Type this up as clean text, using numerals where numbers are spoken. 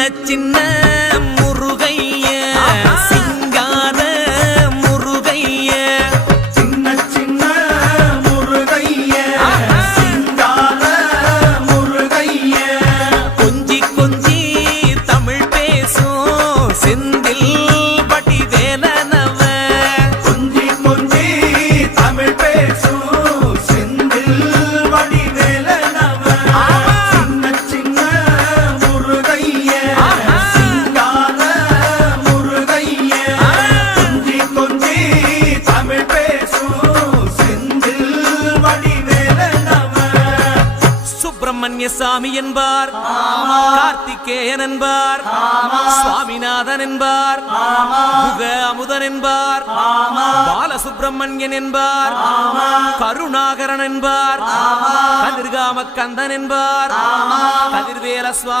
சின்ன முருகைய சிங்கார முருகைய சின்ன சின்ன முருகைய சிங்கார முருகைய கொஞ்சி கொஞ்சி தமிழ் பேசும் செந்தில் வடிவேலனவ கொஞ்சி கொஞ்சி தமிழ் பேசும் செந்தில் வடிவேலனவ சின்ன சின்ன முருகைய சிங்கார முருகைய கொஞ்சி கொஞ்சி தமிழ் பேசும் செந்தில் வடிவேலனவ சுப்பிரமணிய சாமி என்பார், கார்த்திகேயன் என்பார், சுவாமிநாதன் என்பார், முக அமுதன் என்பார், பாலசுப்பிரமணியன் என்பார், கருணாகரன் என்பார், கதிர்காம கந்தன் என்பார், கதிர்வேல